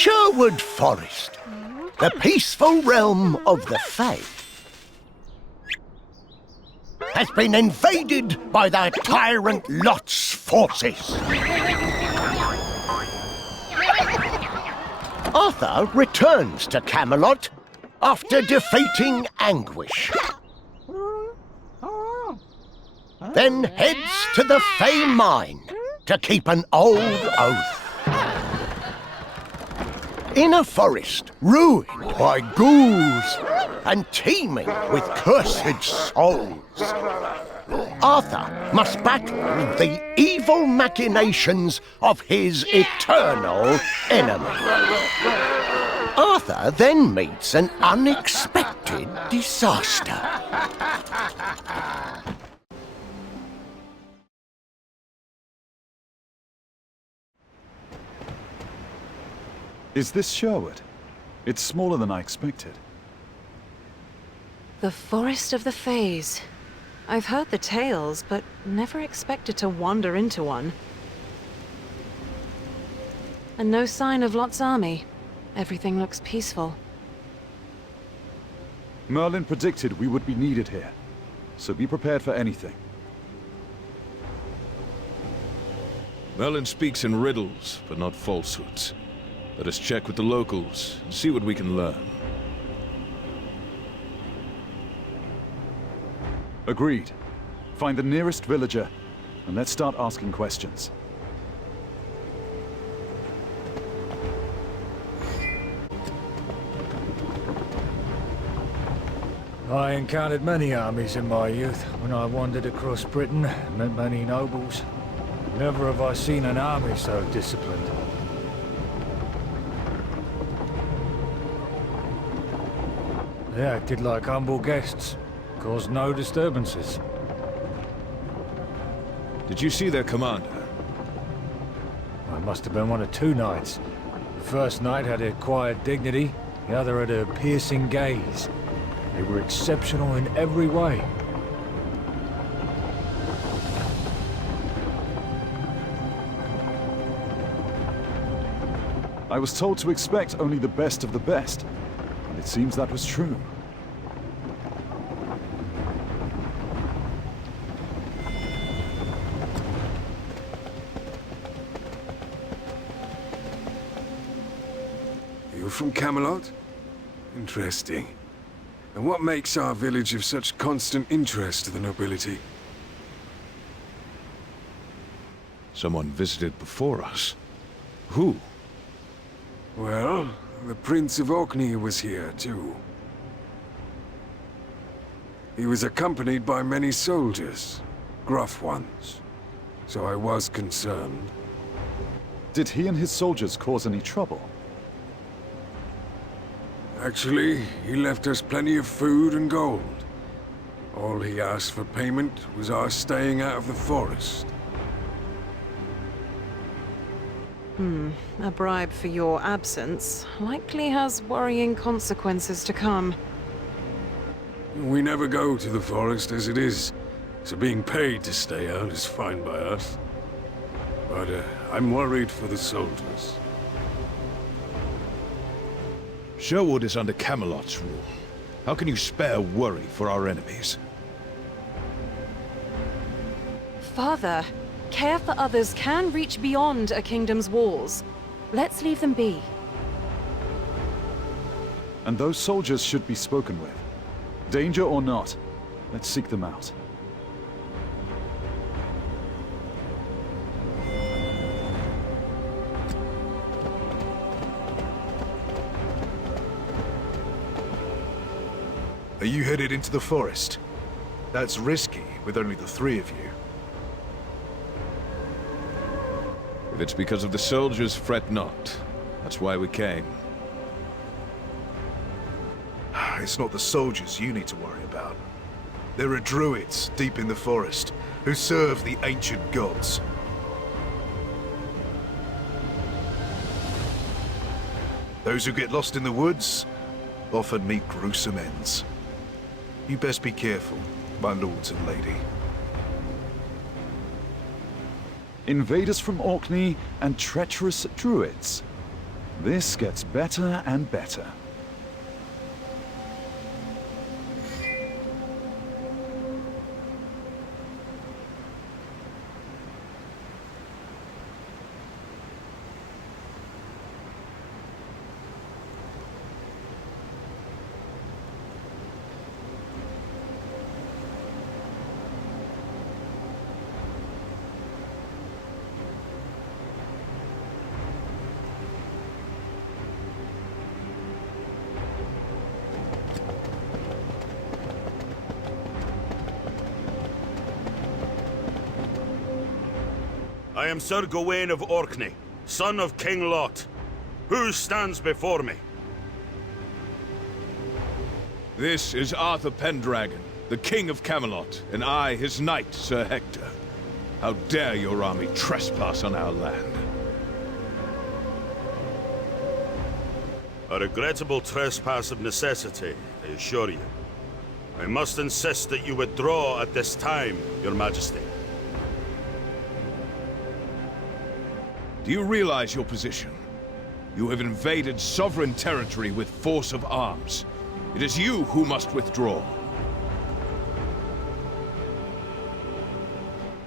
Sherwood Forest, the peaceful realm of the Fae, has been invaded by the tyrant Lot's forces. Arthur returns to Camelot after defeating Anguish. Then heads to the Fey Mine to keep an old oath. In a forest ruined by ghouls and teeming with cursed souls, Arthur must battle the evil machinations of his eternal enemy. Arthur then meets an unexpected disaster. Is this Sherwood? It's smaller than I expected. The Forest of the Fays. I've heard the tales, but never expected to wander into one. And no sign of Lot's army. Everything looks peaceful. Merlin predicted we would be needed here, so be prepared for anything. Merlin speaks in riddles, but not falsehoods. Let us check with the locals and see what we can learn. Agreed. Find the nearest villager, and let's start asking questions. I encountered many armies in my youth when I wandered across Britain and met many nobles. Never have I seen an army so disciplined. They acted like humble guests, caused no disturbances. Did you see their commander? I must have been one of two knights. The first knight had a quiet dignity, the other had a piercing gaze. They were exceptional in every way. I was told to expect only the best of the best, and it seems that was true. You're from Camelot? Interesting. And what makes our village of such constant interest to the nobility? Someone visited before us. Who? Well, the Prince of Orkney was here, too. He was accompanied by many soldiers, gruff ones, so I was concerned. Did he and his soldiers cause any trouble? Actually, he left us plenty of food and gold. All he asked for payment was our staying out of the forest. A bribe for your absence likely has worrying consequences to come. We never go to the forest as it is, so being paid to stay out is fine by us. But I'm worried for the soldiers. Sherwood is under Camelot's rule. How can you spare worry for our enemies? Father, care for others can reach beyond a kingdom's walls. Let's leave them be. And those soldiers should be spoken with. Danger or not, let's seek them out. Are you headed into the forest? That's risky, with only the three of you. If it's because of the soldiers, fret not. That's why we came. It's not the soldiers you need to worry about. There are druids deep in the forest who serve the ancient gods. Those who get lost in the woods often meet gruesome ends. You best be careful, my lords and lady. Invaders from Orkney and treacherous druids. This gets better and better. I am Sir Gawain of Orkney, son of King Lot. Who stands before me? This is Arthur Pendragon, the King of Camelot, and I, his knight, Sir Hector. How dare your army trespass on our land? A regrettable trespass of necessity, I assure you. I must insist that you withdraw at this time, Your Majesty. Do you realize your position? You have invaded sovereign territory with force of arms. It is you who must withdraw.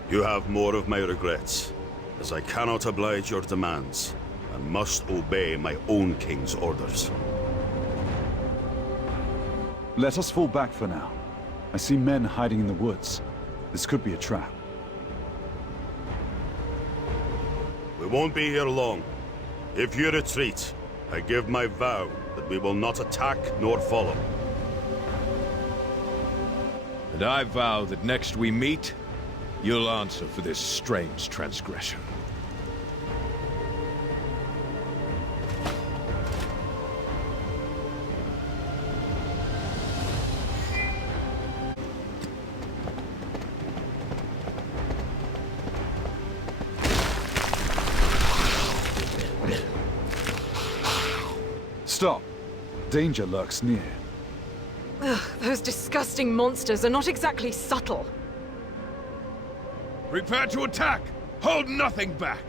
You have more of my regrets, as I cannot oblige your demands, and must obey my own king's orders. Let us fall back for now. I see men hiding in the woods. This could be a trap. We won't be here long. If you retreat, I give my vow that we will not attack nor follow. And I vow that next we meet, you'll answer for this strange transgression. Stop! Danger lurks near. Ugh, those disgusting monsters are not exactly subtle. Prepare to attack! Hold nothing back!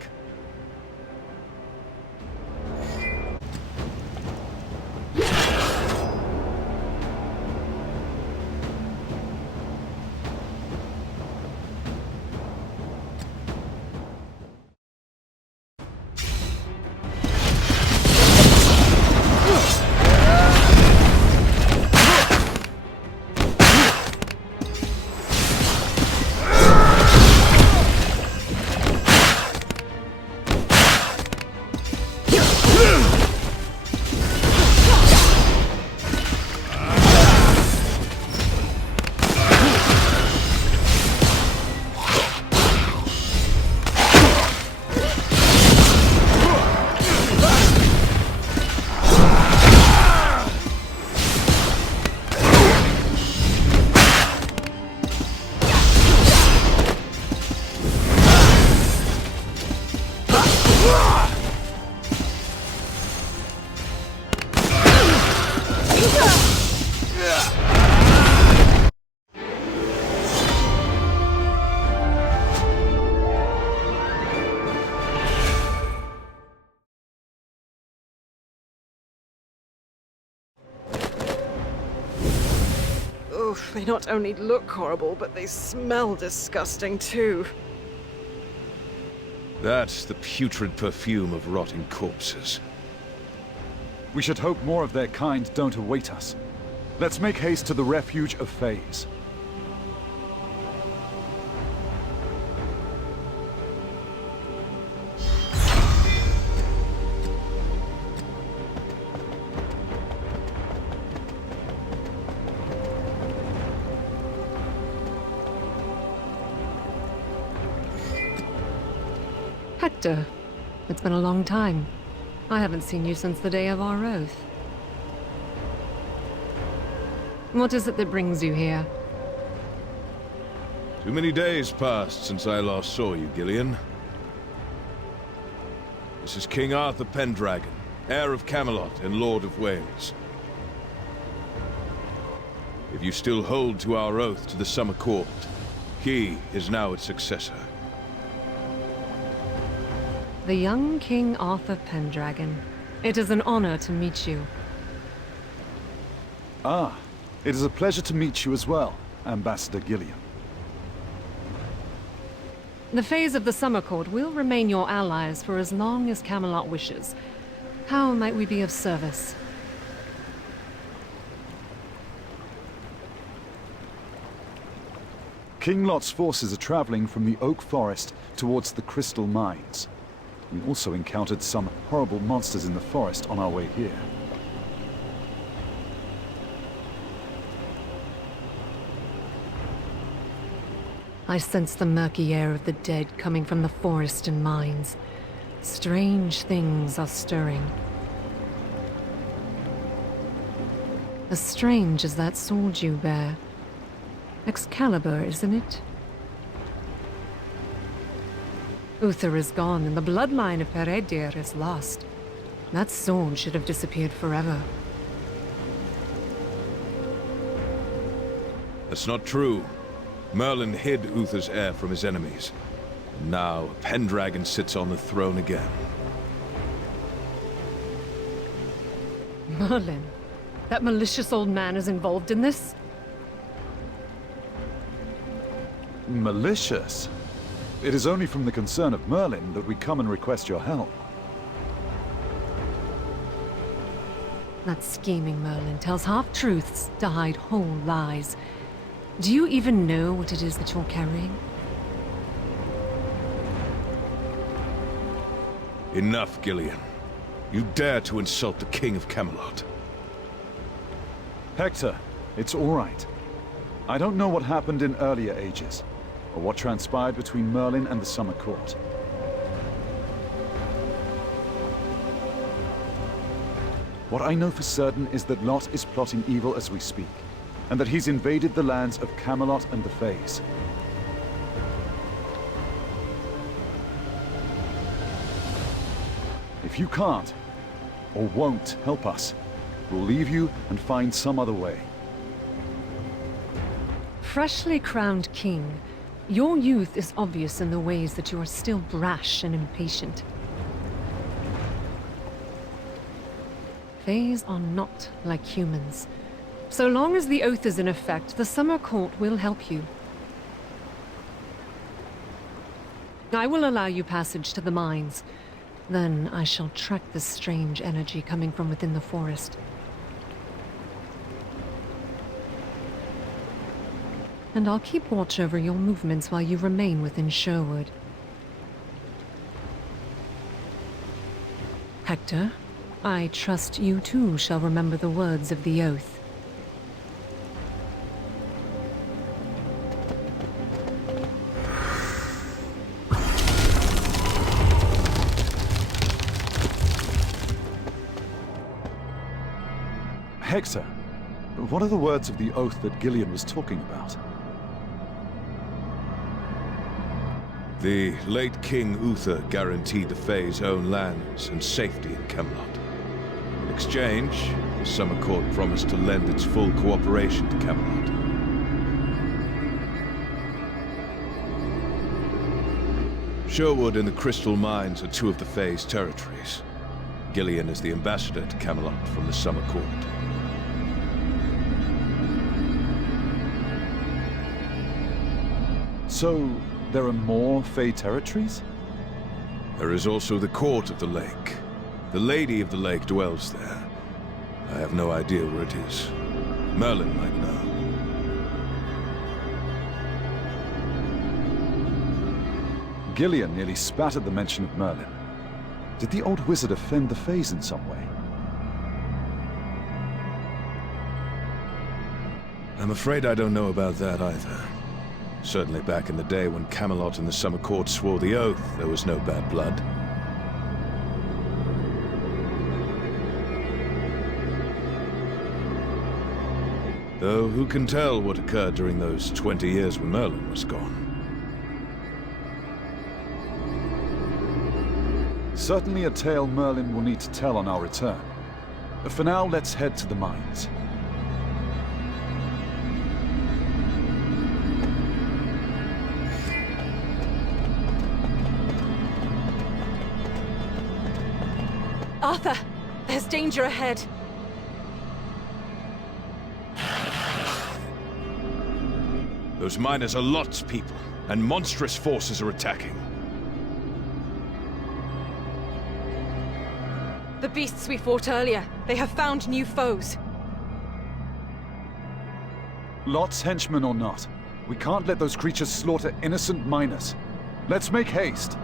Oof, they not only look horrible, but they smell disgusting too. That's the putrid perfume of rotting corpses. We should hope more of their kind don't await us. Let's make haste to the refuge of Fays. Hector, it's been a long time. I haven't seen you since the day of our oath. What is it that brings you here? Too many days passed since I last saw you, Gillian. This is King Arthur Pendragon, heir of Camelot and Lord of Wales. If you still hold to our oath to the Summer Court, he is now its successor. The young King Arthur Pendragon. It is an honor to meet you. Ah, it is a pleasure to meet you as well, Ambassador Gillian. The Fays of the Summer Court will remain your allies for as long as Camelot wishes. How might we be of service? King Lot's forces are traveling from the Oak Forest towards the Crystal Mines. We also encountered some horrible monsters in the forest on our way here. I sense the murky air of the dead coming from the forest and mines. Strange things are stirring. As strange as that sword you bear. Excalibur, isn't it? Uther is gone, and the bloodline of Peredur is lost. That sword should have disappeared forever. That's not true. Merlin hid Uther's heir from his enemies. And now Pendragon sits on the throne again. Merlin? That malicious old man is involved in this? Malicious? It is only from the concern of Merlin that we come and request your help. That scheming Merlin tells half-truths to hide whole lies. Do you even know what it is that you're carrying? Enough, Gillian. You dare to insult the King of Camelot. Hector, it's all right. I don't know what happened in earlier ages, or what transpired between Merlin and the Summer Court. What I know for certain is that Lot is plotting evil as we speak, and that he's invaded the lands of Camelot and the Fays. If you can't, or won't help us, we'll leave you and find some other way. Freshly crowned king, your youth is obvious in the ways that you are still brash and impatient. Fays are not like humans. So long as the oath is in effect, the Summer Court will help you. I will allow you passage to the mines. Then I shall track this strange energy coming from within the forest. And I'll keep watch over your movements while you remain within Sherwood. Hector, I trust you too shall remember the words of the oath. Hector, what are the words of the oath that Gillian was talking about? The late King Uther guaranteed the Fays' own lands and safety in Camelot. In exchange, the Summer Court promised to lend its full cooperation to Camelot. Sherwood and the Crystal Mines are two of the Fays' territories. Gillian is the ambassador to Camelot from the Summer Court. So, there are more Fey territories? There is also the Court of the Lake. The Lady of the Lake dwells there. I have no idea where it is. Merlin might know. Gillian nearly spat at the mention of Merlin. Did the old wizard offend the Fays in some way? I'm afraid I don't know about that either. Certainly back in the day when Camelot and the Summer Court swore the oath, there was no bad blood. Though who can tell what occurred during those 20 years when Merlin was gone? Certainly a tale Merlin will need to tell on our return. For now, let's head to the mines. Arthur! There's danger ahead. Those miners are Lot's people, and monstrous forces are attacking. The beasts we fought earlier, they have found new foes. Lot's henchmen or not, we can't let those creatures slaughter innocent miners. Let's make haste.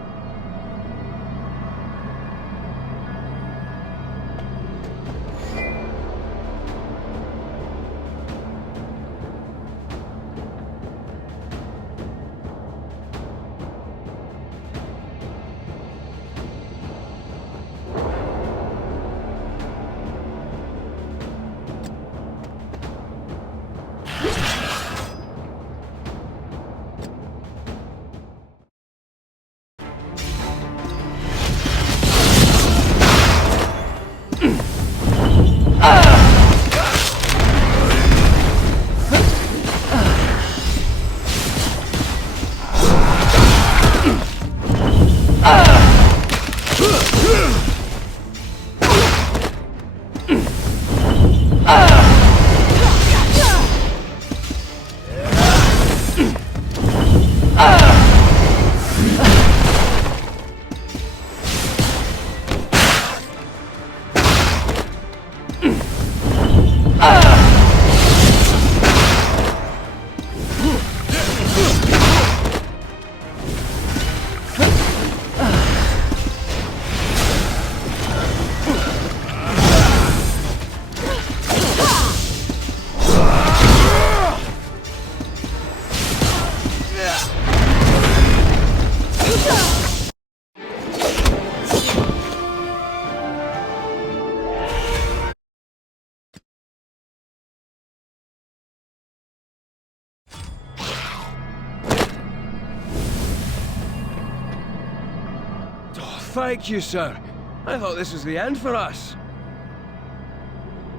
Thank you, sir. I thought this was the end for us.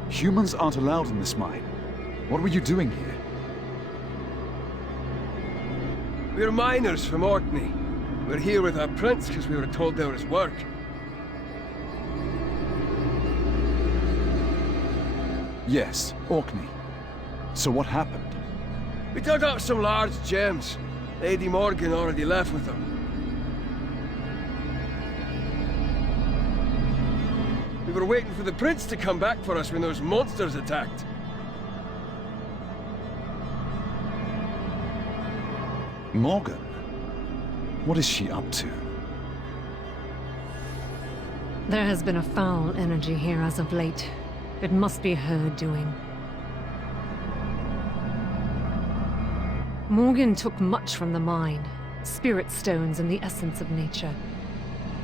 Humans aren't allowed in this mine. What were you doing here? We're miners from Orkney. We're here with our prince because we were told there was work. Yes, Orkney. So what happened? We dug up some large gems. Lady Morgan already left with them. We were waiting for the prince to come back for us when those monsters attacked. Morgan? What is she up to? There has been a foul energy here as of late. It must be her doing. Morgan took much from the mine. Spirit stones and the essence of nature.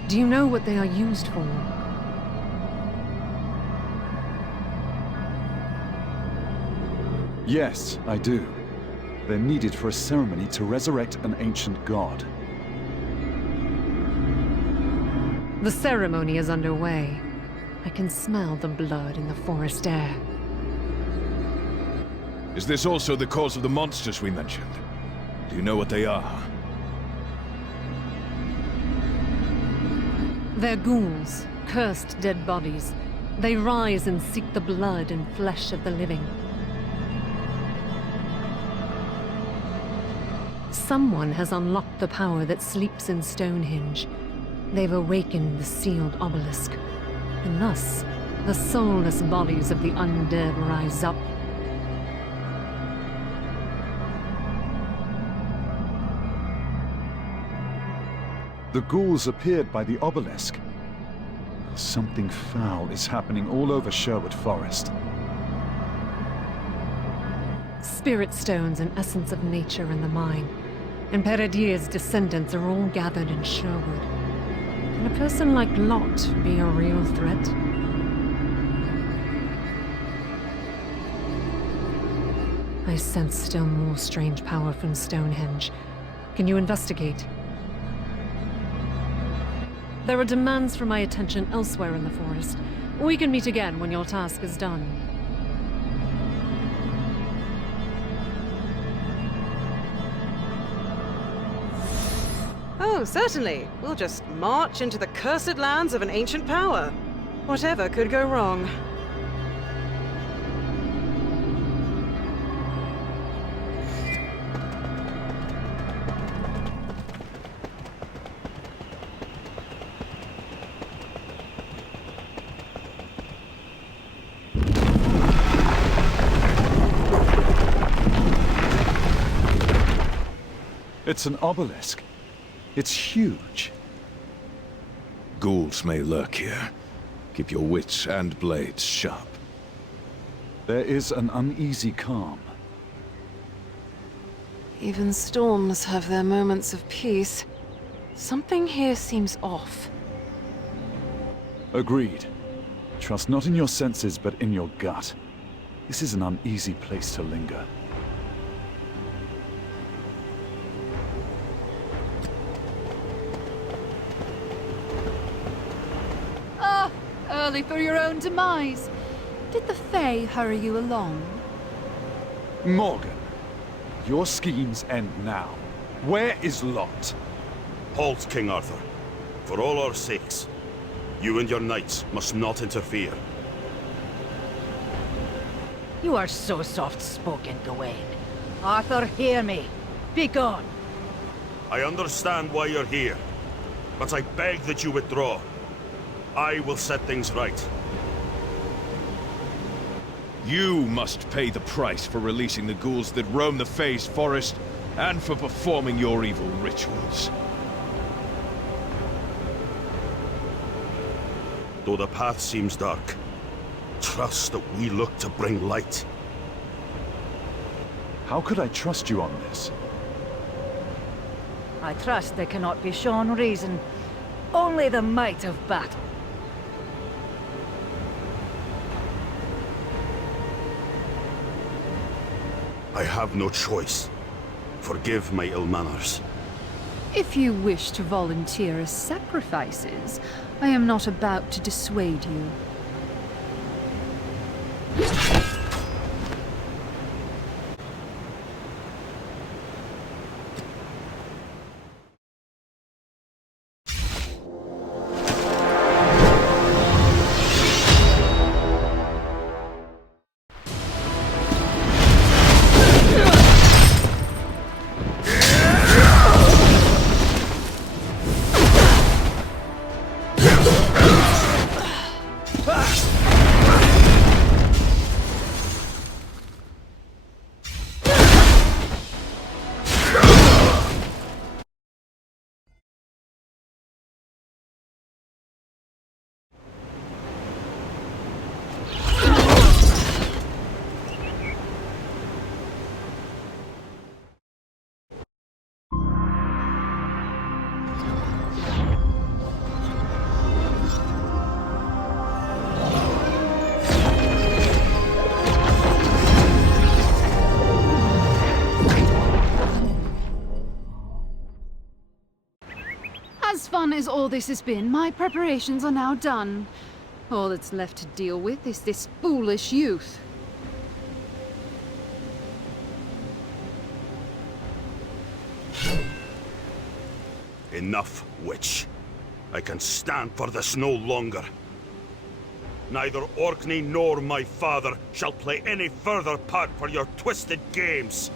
Do you know what they are used for? Yes, I do. They're needed for a ceremony to resurrect an ancient god. The ceremony is underway. I can smell the blood in the forest air. Is this also the cause of the monsters we mentioned? Do you know what they are? They're ghouls, cursed dead bodies. They rise and seek the blood and flesh of the living. Someone has unlocked the power that sleeps in Stonehenge. They've awakened the sealed obelisk. And thus, the soulless bodies of the undead rise up. The ghouls appeared by the obelisk. Something foul is happening all over Sherwood Forest. Spirit stones and essence of nature in the mine. And Peredier's descendants are all gathered in Sherwood. Can a person like Lot be a real threat? I sense still more strange power from Stonehenge. Can you investigate? There are demands for my attention elsewhere in the forest. We can meet again when your task is done. Oh, certainly. We'll just march into the cursed lands of an ancient power. Whatever could go wrong? It's an obelisk. It's huge. Ghouls may lurk here. Keep your wits and blades sharp. There is an uneasy calm. Even storms have their moments of peace. Something here seems off. Agreed. Trust not in your senses, but in your gut. This is an uneasy place to linger. Early for your own demise. Did the Fae hurry you along? Morgan, your schemes end now. Where is Lot? Halt, King Arthur. For all our sakes, you and your knights must not interfere. You are so soft-spoken, Gawain. Arthur, hear me. Be gone. I understand why you're here, but I beg that you withdraw. I will set things right. You must pay the price for releasing the ghouls that roam the Fae's forest, and for performing your evil rituals. Though the path seems dark, trust that we look to bring light. How could I trust you on this? I trust they cannot be shown reason. Only the might of battle. I have no choice. Forgive my ill manners. If you wish to volunteer as sacrifices, I am not about to dissuade you. As fun as all this has been, my preparations are now done. All that's left to deal with is this foolish youth. Enough, witch. I can stand for this no longer. Neither Orkney nor my father shall play any further part for your twisted games.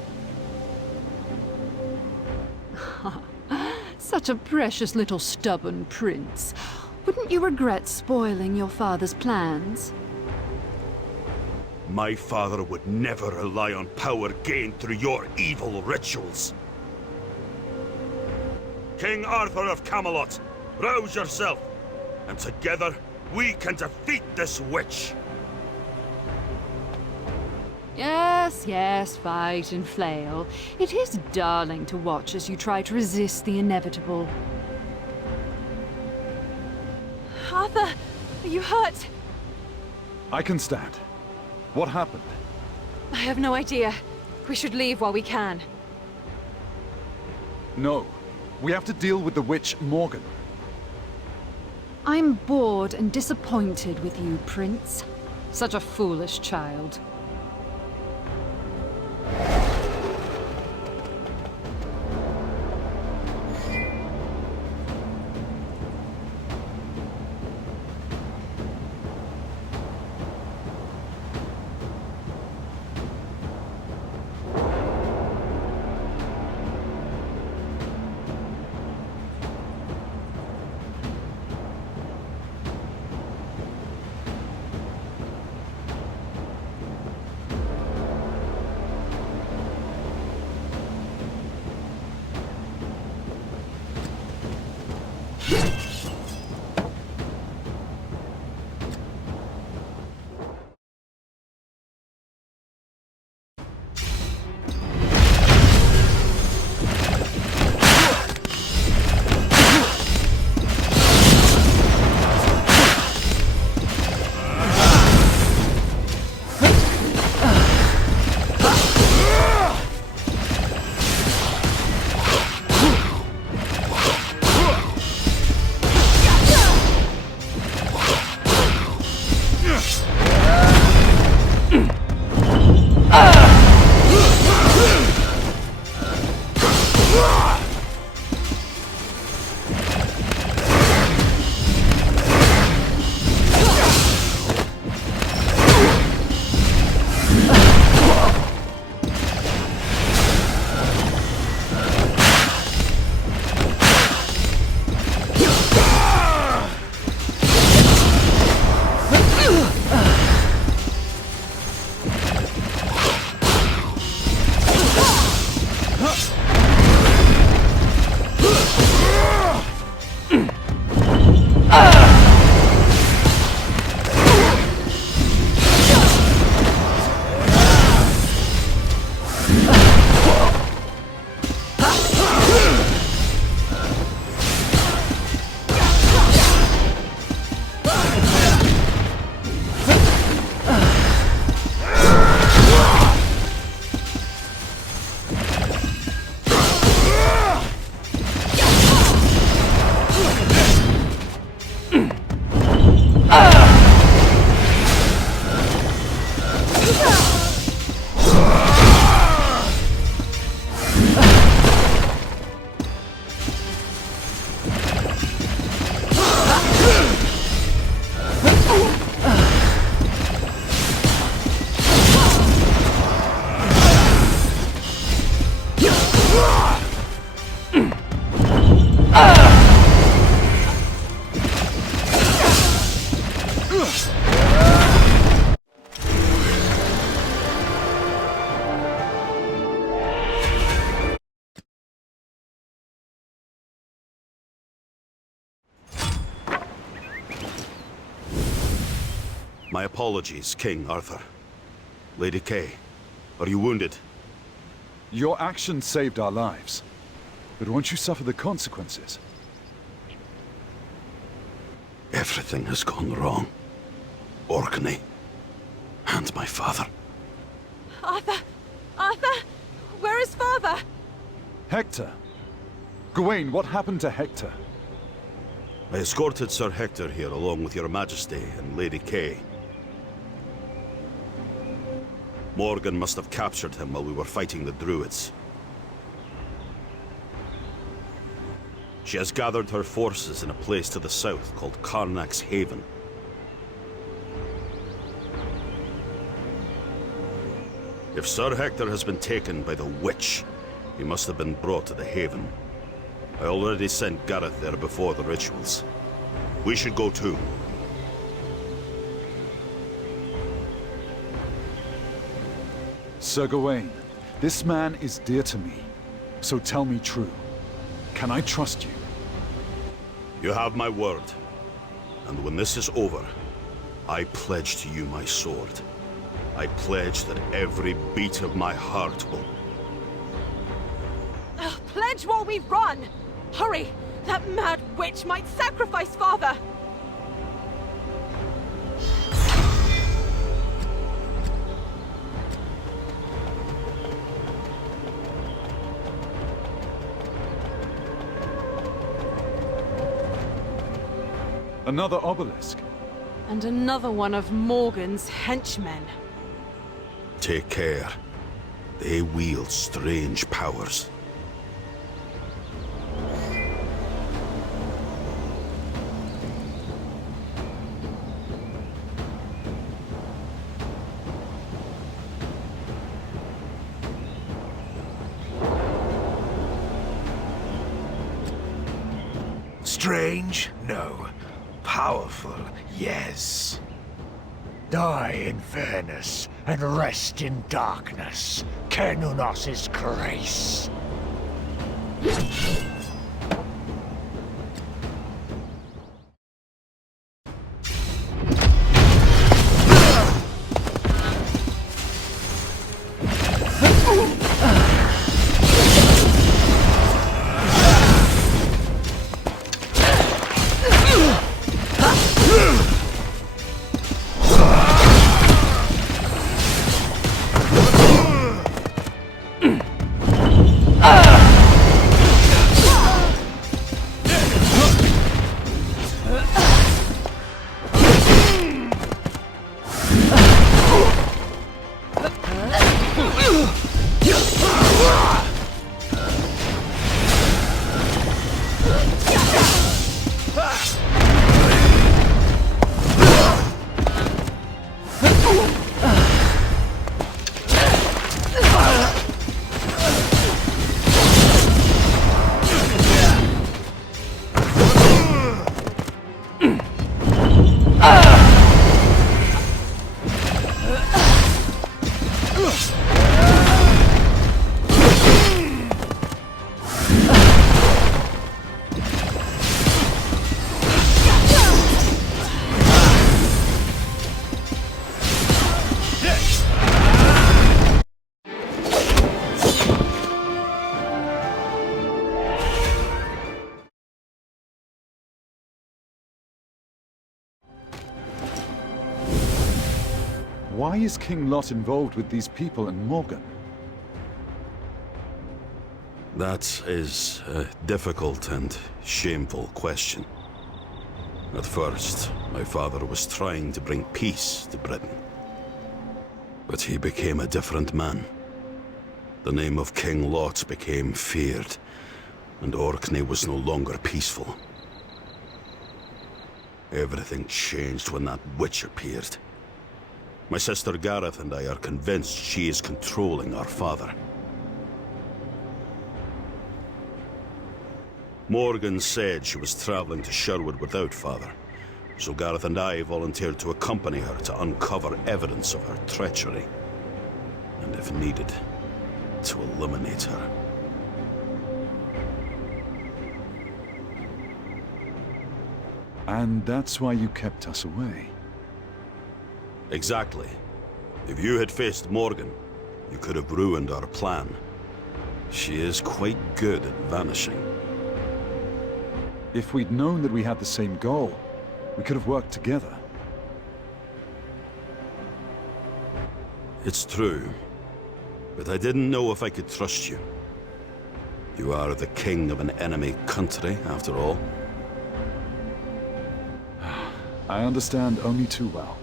Such a precious little stubborn prince. Wouldn't you regret spoiling your father's plans? My father would never rely on power gained through your evil rituals. King Arthur of Camelot, rouse yourself, and together we can defeat this witch! Yes, yes, fight and flail. It is darling to watch as you try to resist the inevitable. Arthur, are you hurt? I can stand. What happened? I have no idea. We should leave while we can. No. We have to deal with the witch Morgan. I'm bored and disappointed with you, Prince. Such a foolish child. My apologies, King Arthur. Lady Kay, are you wounded? Your actions saved our lives. But won't you suffer the consequences? Everything has gone wrong. Orkney. And my father. Arthur! Arthur! Where is father? Hector! Gawain, what happened to Hector? I escorted Sir Hector here along with your majesty and Lady Kay. Morgan must have captured him while we were fighting the Druids. She has gathered her forces in a place to the south called Karnak's Haven. If Sir Hector has been taken by the witch, he must have been brought to the Haven. I already sent Gareth there before the rituals. We should go too. Sir Gawain, this man is dear to me. So tell me true. Can I trust you? You have my word. And when this is over, I pledge to you my sword. I pledge that every beat of my heart will... Pledge while we run! Hurry! That mad witch might sacrifice father! Another obelisk. And another one of Morgan's henchmen. Take care. They wield strange powers. Strange? No. Powerful? Yes. Die in fairness and rest in darkness. Cernunnos' grace. Why is King Lot involved with these people and Morgan? That is a difficult and shameful question. At first, my father was trying to bring peace to Britain. But he became a different man. The name of King Lot became feared, and Orkney was no longer peaceful. Everything changed when that witch appeared. My sister Gareth and I are convinced she is controlling our father. Morgan said she was traveling to Sherwood without father, so Gareth and I volunteered to accompany her to uncover evidence of her treachery, and if needed, to eliminate her. And that's why you kept us away. Exactly. If you had faced Morgan, you could have ruined our plan. She is quite good at vanishing. If we'd known that we had the same goal, we could have worked together. It's true. But I didn't know if I could trust you. You are the king of an enemy country, after all. I understand only too well.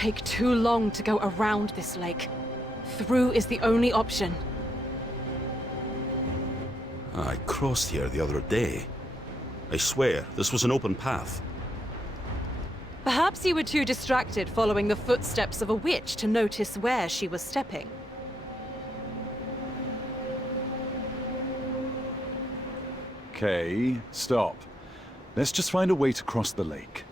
take too long to go around this lake. Through is the only option. I crossed here the other day. I swear, this was an open path. Perhaps you were too distracted following the footsteps of a witch to notice where she was stepping. Okay, stop. Let's just find a way to cross the lake.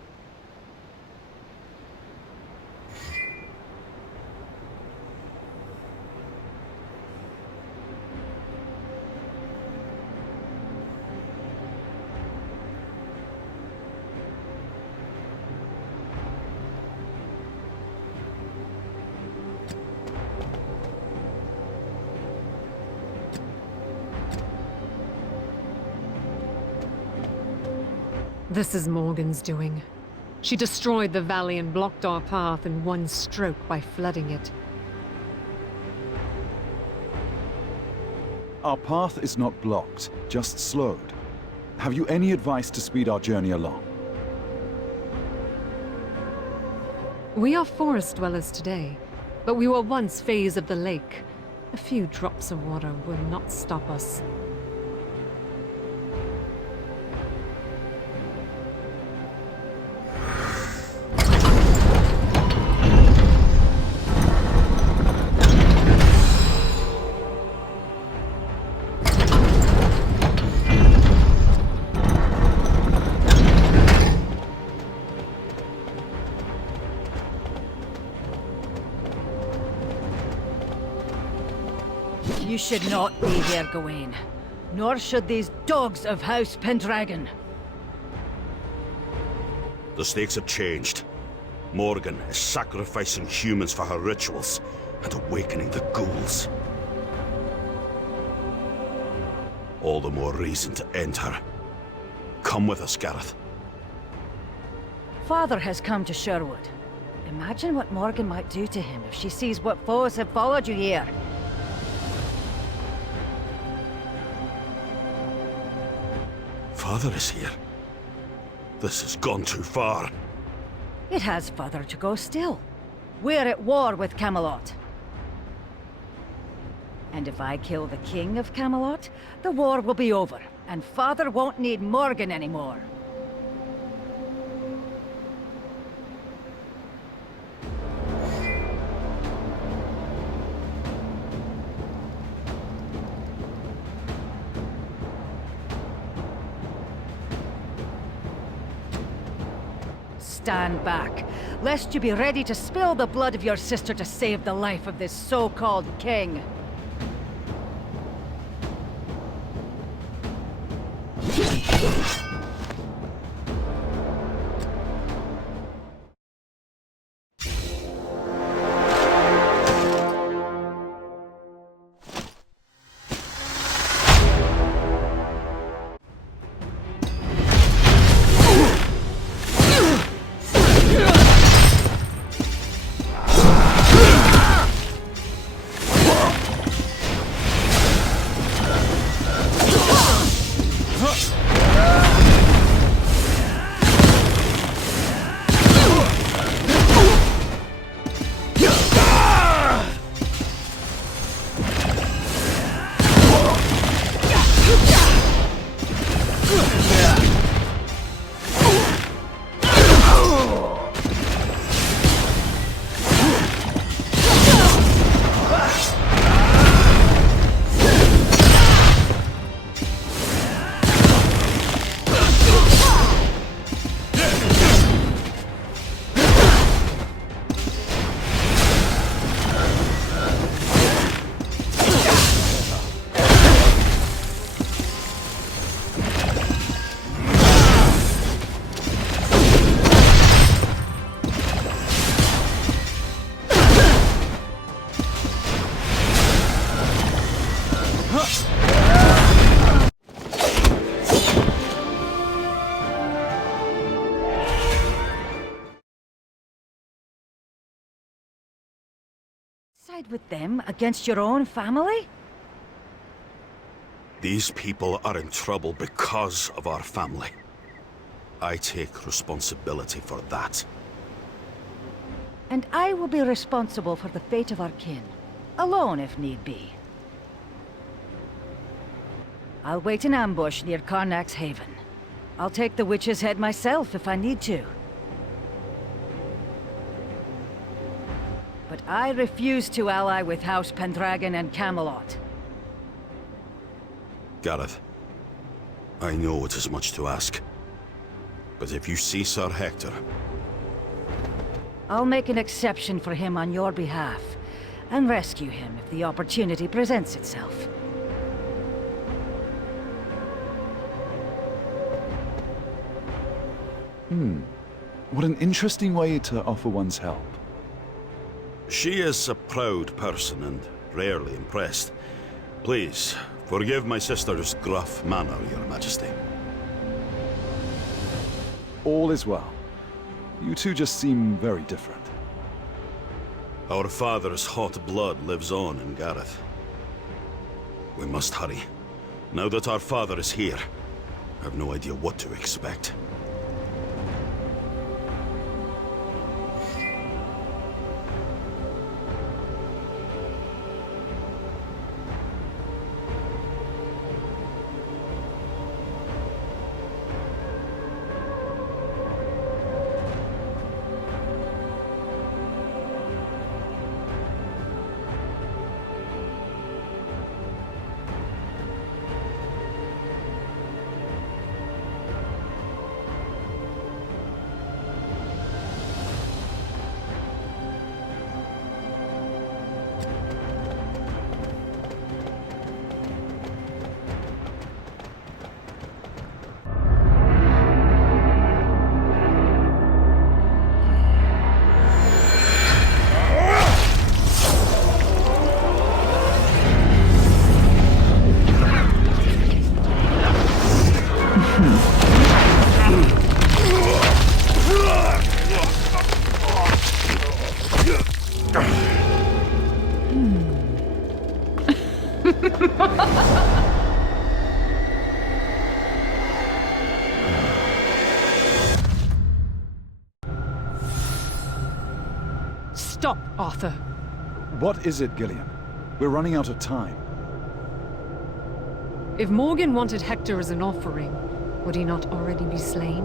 This is Morgan's doing. She destroyed the valley and blocked our path in one stroke by flooding it. Our path is not blocked, just slowed. Have you any advice to speed our journey along? We are forest dwellers today, but we were once Fays of the lake. A few drops of water will not stop us. You should not be here, Gawain. Nor should these dogs of House Pendragon. The stakes have changed. Morgan is sacrificing humans for her rituals and awakening the ghouls. All the more reason to end her. Come with us, Gareth. Father has come to Sherwood. Imagine what Morgan might do to him if she sees what foes have followed you here. Father is here. This has gone too far. It has further to go still. We're at war with Camelot. And if I kill the king of Camelot, the war will be over, and Father won't need Morgan anymore. Stand back, lest you be ready to spill the blood of your sister to save the life of this so-called king. Side with them against your own family? These people are in trouble because of our family. I take responsibility for that. And I will be responsible for the fate of our kin. Alone, if need be. I'll wait in ambush near Karnak's Haven. I'll take the witch's head myself if I need to. But I refuse to ally with House Pendragon and Camelot. Gareth, I know it is much to ask. But if you see Sir Hector... I'll make an exception for him on your behalf, and rescue him if the opportunity presents itself. What an interesting way to offer one's help. She is a proud person and rarely impressed. Please, forgive my sister's gruff manner, Your Majesty. All is well. You two just seem very different. Our father's hot blood lives on in Gareth. We must hurry. Now that our father is here, I have no idea what to expect. Stop, Arthur. What is it, Gillian? We're running out of time. If Morgan wanted Hector as an offering, would he not already be slain?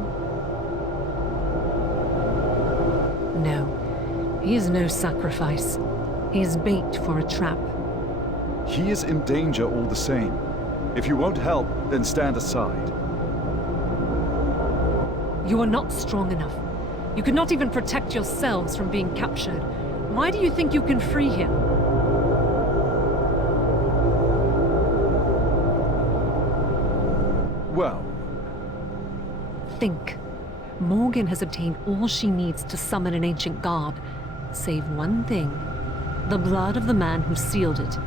No. He is no sacrifice. He is bait for a trap. He is in danger all the same. If you won't help, then stand aside. You are not strong enough. You could not even protect yourselves from being captured. Why do you think you can free him? Well... Think. Morgan has obtained all she needs to summon an ancient god, save one thing. The blood of the man who sealed it.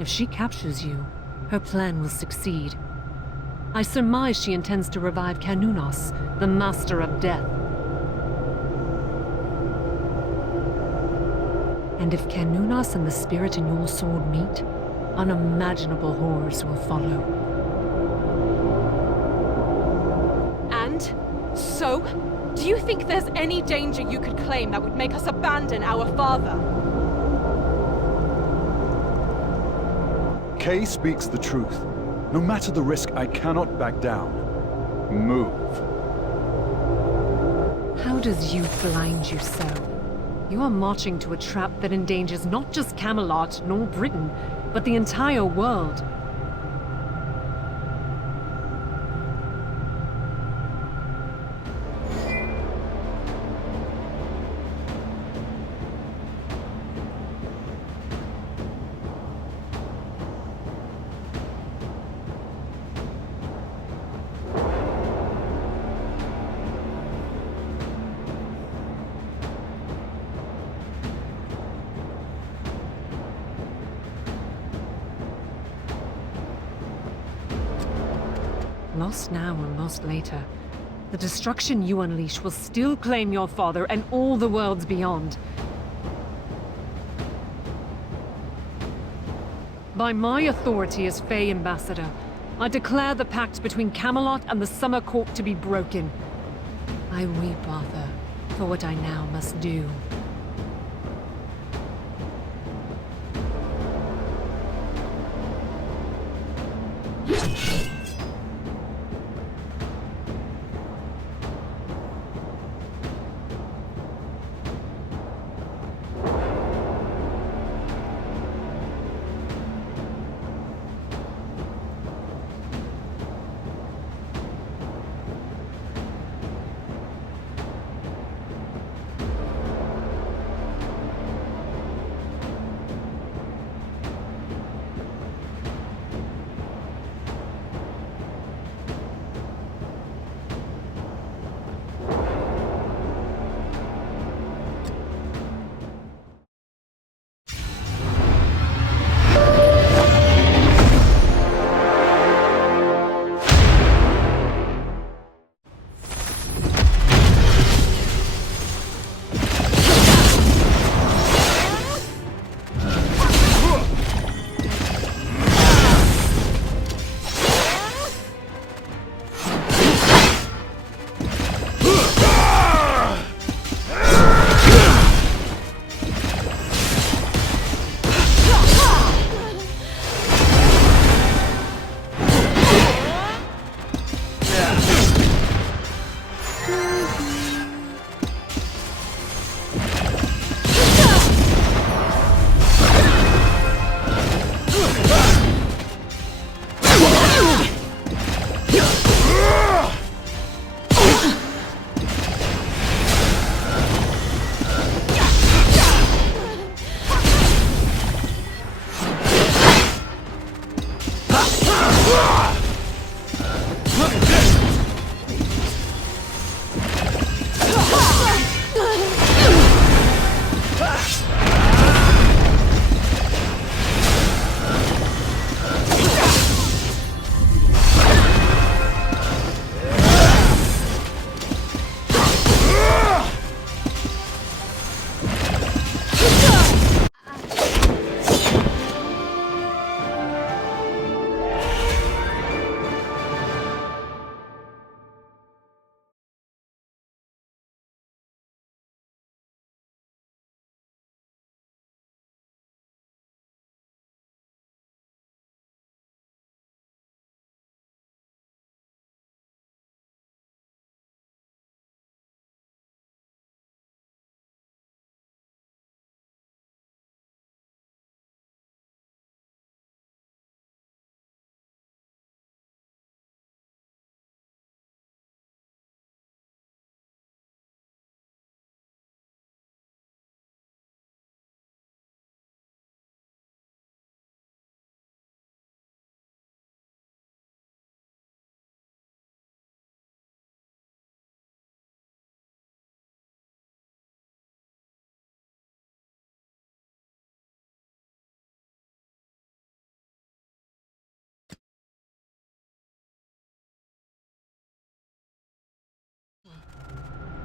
If she captures you, her plan will succeed. I surmise she intends to revive Canunos, the Master of Death. And if Canunos and the spirit in your sword meet, unimaginable horrors will follow. And? So? Do you think there's any danger you could claim that would make us abandon our father? Kay speaks the truth. No matter the risk, I cannot back down. Move. How does youth blind you so? You are marching to a trap that endangers not just Camelot nor Britain, but the entire world. Lost now or lost later, the destruction you unleash will still claim your father and all the worlds beyond. By my authority as Fae Ambassador, I declare the pact between Camelot and the Summer Court to be broken. I weep, Arthur, for what I now must do.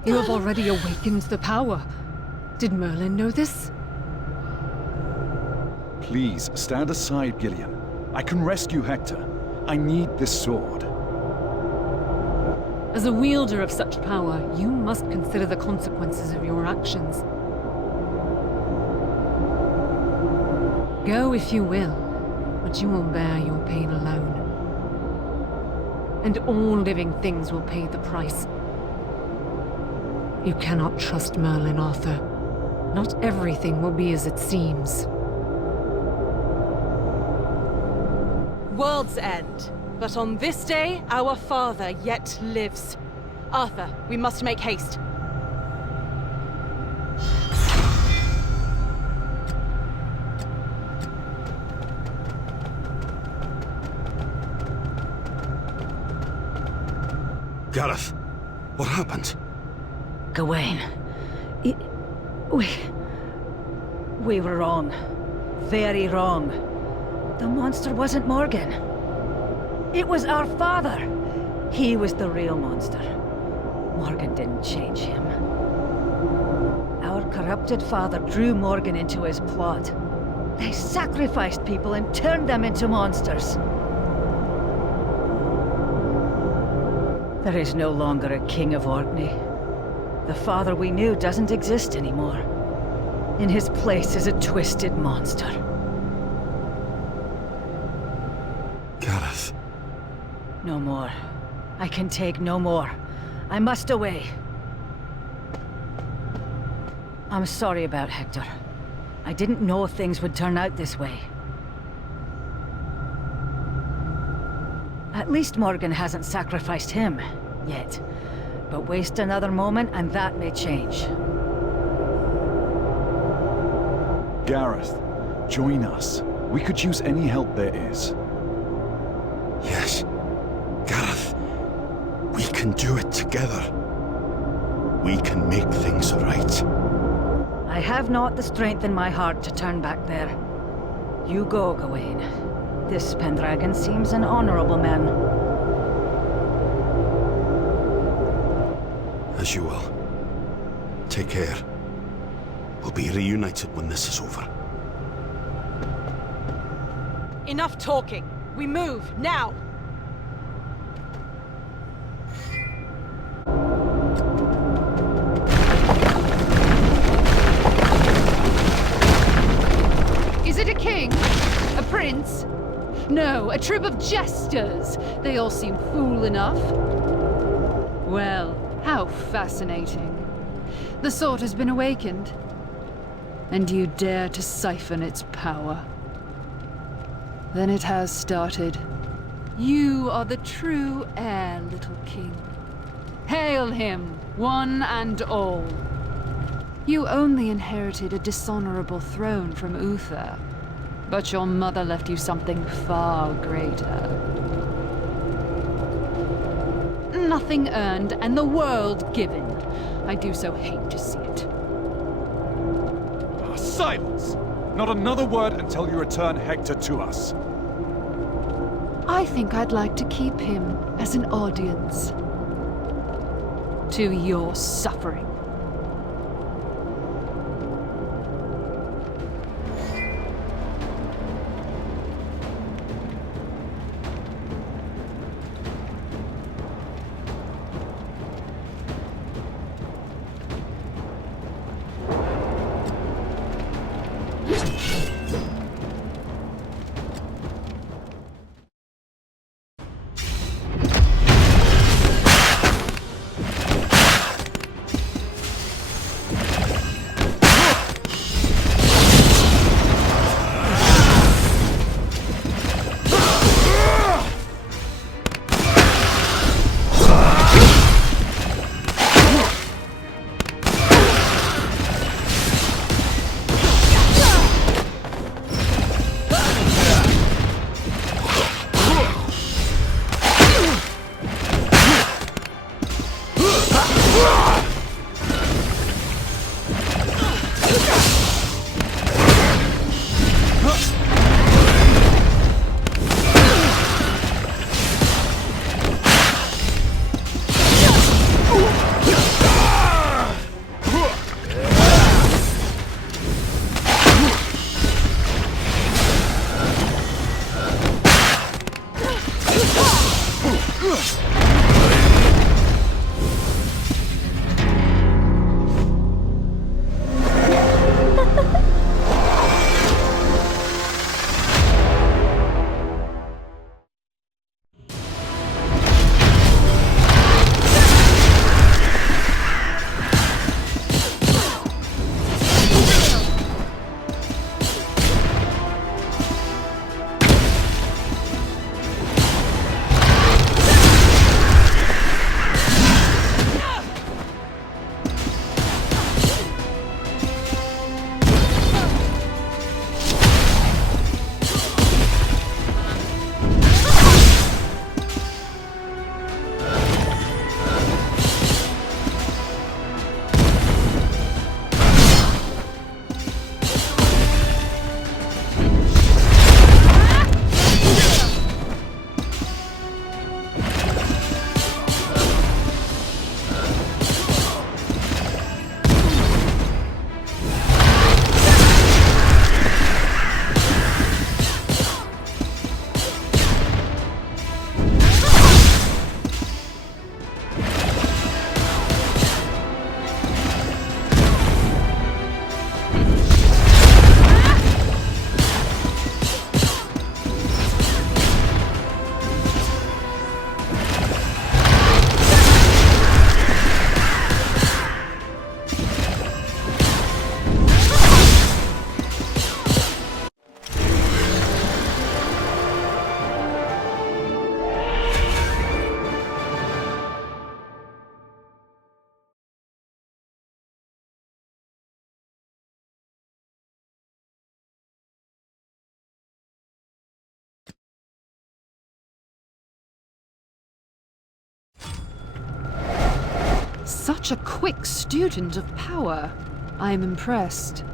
You have already awakened the power. Did Merlin know this? Please, stand aside, Gillian. I can rescue Hector. I need this sword. As a wielder of such power, you must consider the consequences of your actions. Go if you will, but you will bear your pain alone. And all living things will pay the price. You cannot trust Merlin, Arthur. Not everything will be as it seems. World's end. But on this day, our father yet lives. Arthur, we must make haste. Gareth, what happened? Gawain. We were wrong. Very wrong. The monster wasn't Morgan. It was our father. He was the real monster. Morgan didn't change him. Our corrupted father drew Morgan into his plot. They sacrificed people and turned them into monsters. There is no longer a king of Orkney. The father we knew doesn't exist anymore. In his place is a twisted monster. Gareth. No more. I can take no more. I must away. I'm sorry about Hector. I didn't know things would turn out this way. At least Morgan hasn't sacrificed him, yet. But waste another moment and that may change. Gareth, join us. We could use any help there is. Yes. Gareth. We can do it together. We can make things right. I have not the strength in my heart to turn back there. You go, Gawain. This Pendragon seems an honorable man. As you will. Take care. We'll be reunited when this is over. Enough talking. We move, now! Is it a king? A prince? No, a troop of jesters. They all seem fool enough. Well, how fascinating. The sword has been awakened. And you dare to siphon its power. Then it has started. You are the true heir, little king. Hail him, one and all. You only inherited a dishonorable throne from Uther, but your mother left you something far greater. Nothing earned and the world given. I do so hate to see it. Silence! Not another word until you return Hector to us. I think I'd like to keep him as an audience. To your suffering. Such a quick student of power. I am impressed.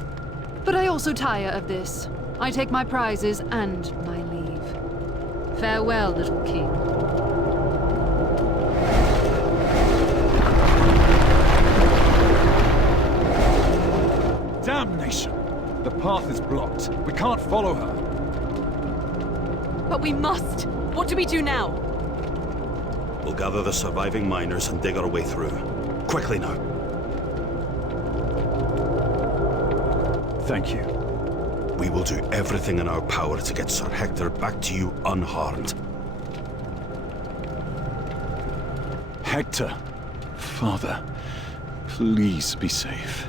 But I also tire of this. I take my prizes and my leave. Farewell, little king. Damnation! The path is blocked. We can't follow her. But we must! What do we do now? We'll gather the surviving miners and dig our way through. Quickly now. Thank you. We will do everything in our power to get Sir Hector back to you unharmed. Hector, Father, please be safe.